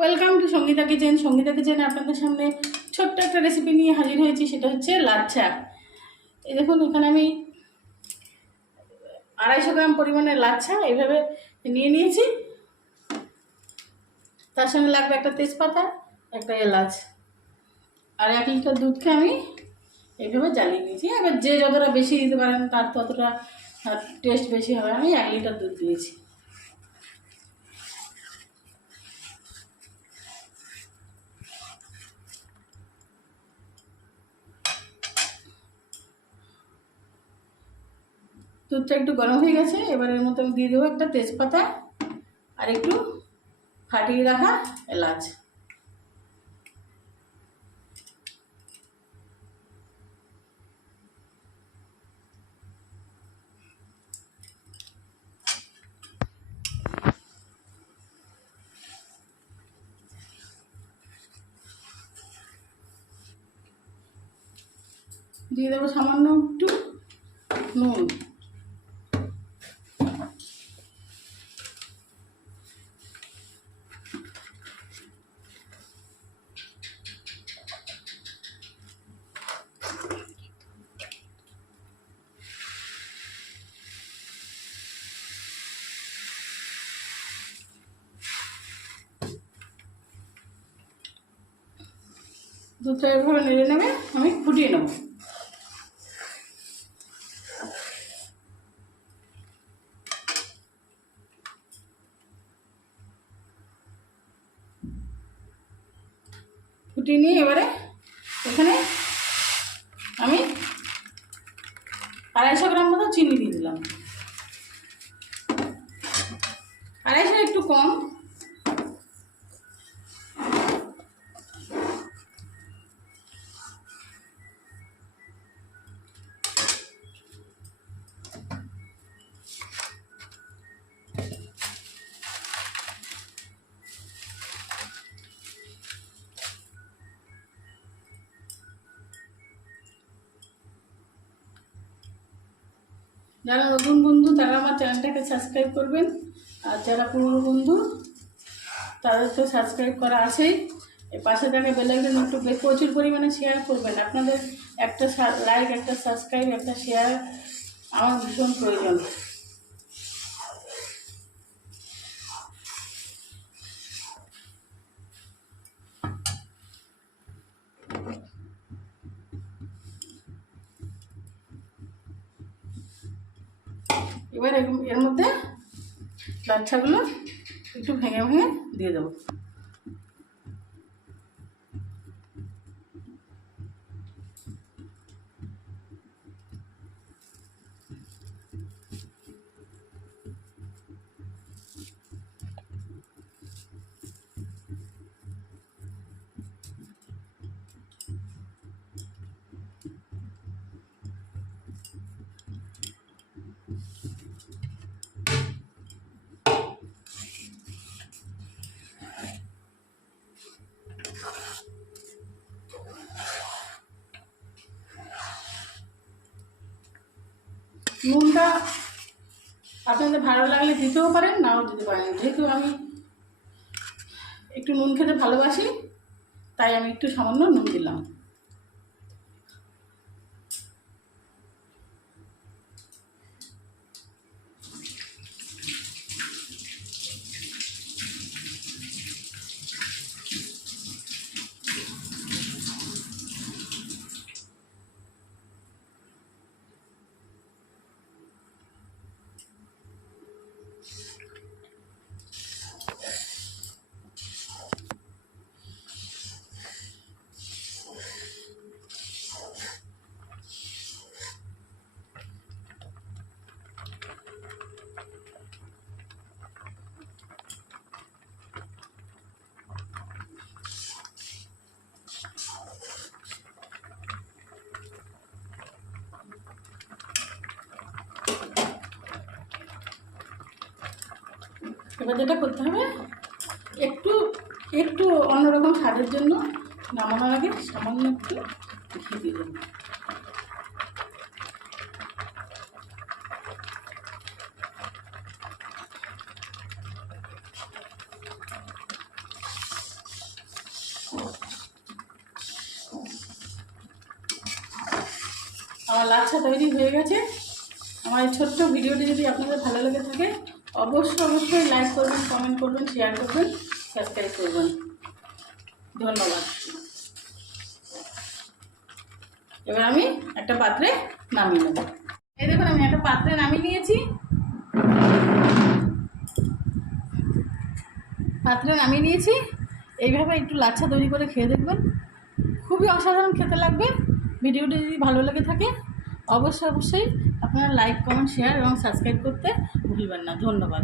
Welcome to Sangeeta kitchen. Sangeeta কিচেনে আপনাদের সামনে ছোট্ট একটা রেসিপি নিয়ে হাজির হয়েছি, সেটা হচ্ছে লাচ্ছা। এই দেখুন, এখানে আমি 250 গ্রাম পরিমাণের লাচ্ছা এইভাবে নিয়ে নিয়েছি। তার সঙ্গে লাগবে একটা তেজপাতা, একটা এলাচ, আর 1 লিটার দুধকে আমি এইভাবে জ্বালিয়ে নিয়েছি। এবার যে যতটা বেশি দিতে পারেন তার ততটা টেস্ট বেশি হবে। আমি 1 লিটার দুধ দিয়েছি। দুধটা একটু গরম হয়ে গেছে, এবার এর মধ্যে আমি দিয়ে দেবো একটা তেজপাতা আর একটু ফাটিয়ে রাখা এলাচ। দিয়ে দেবো সামান্য একটু নুন। দুধটা এভাবে নেড়ে নেবে, আমি ফুটিয়ে নেব। ফুটিয়ে নিয়ে এবারে এখানে আমি 250 গ্রাম মতো চিনি দিয়ে দিলাম। 250 একটু কম। যারা নতুন বন্ধু তারা আমার চ্যানেলটাকে সাবস্ক্রাইব করবেন, আর যারা পুরনো বন্ধু তাদের তো সাবস্ক্রাইব করা আছেই। এর পাশে থাকা বেল আইকন একটু প্রচুর পরিমাণে শেয়ার করবেন। আপনাদের একটা লাইক, একটা সাবস্ক্রাইব, একটা শেয়ার আমার ভীষণ প্রয়োজন। এবার এর মধ্যে লাচ্ছাগুলো একটু ভেঙে ভেঙে দিয়ে দেবো। নুনটা আপনাদের ভালো লাগলে দিতেও পারেন, নাও দিতে পারেন। যেহেতু আমি একটু নুন খেতে ভালোবাসি, তাই আমি একটু সামান্য নুন দিলাম। এবার যেটা করতে হবে, একটু একটু অন্যরকম স্বাদের জন্য নামানোর আগে সামান্য একটু ঘি দিয়ে দেবো। আমার লাচ্ছা তৈরি হয়ে গেছে। আমার এই ছোট্ট ভিডিওটি যদি আপনাদের ভালো লেগে থাকে অবশ্যই লাইক করবেন, কমেন্ট করবেন, শেয়ার করবেন, সাবস্ক্রাইব করবেন। ধন্যবাদ। এবার আমি একটা পাত্রে নামিয়ে নেব। এই দেখুন আমি একটা পাত্রে নামিয়ে নিয়েছি। এইভাবে একটু লাচ্ছা তৈরি করে খেয়ে দেখবেন, খুবই অসাধারণ খেতে লাগবে। ভিডিওটি যদি ভালো লেগে থাকে অবশ্যই আপনারা লাইক, কমেন্ট, শেয়ার এবং সাবস্ক্রাইব করতে ভুলবেন না। ধন্যবাদ।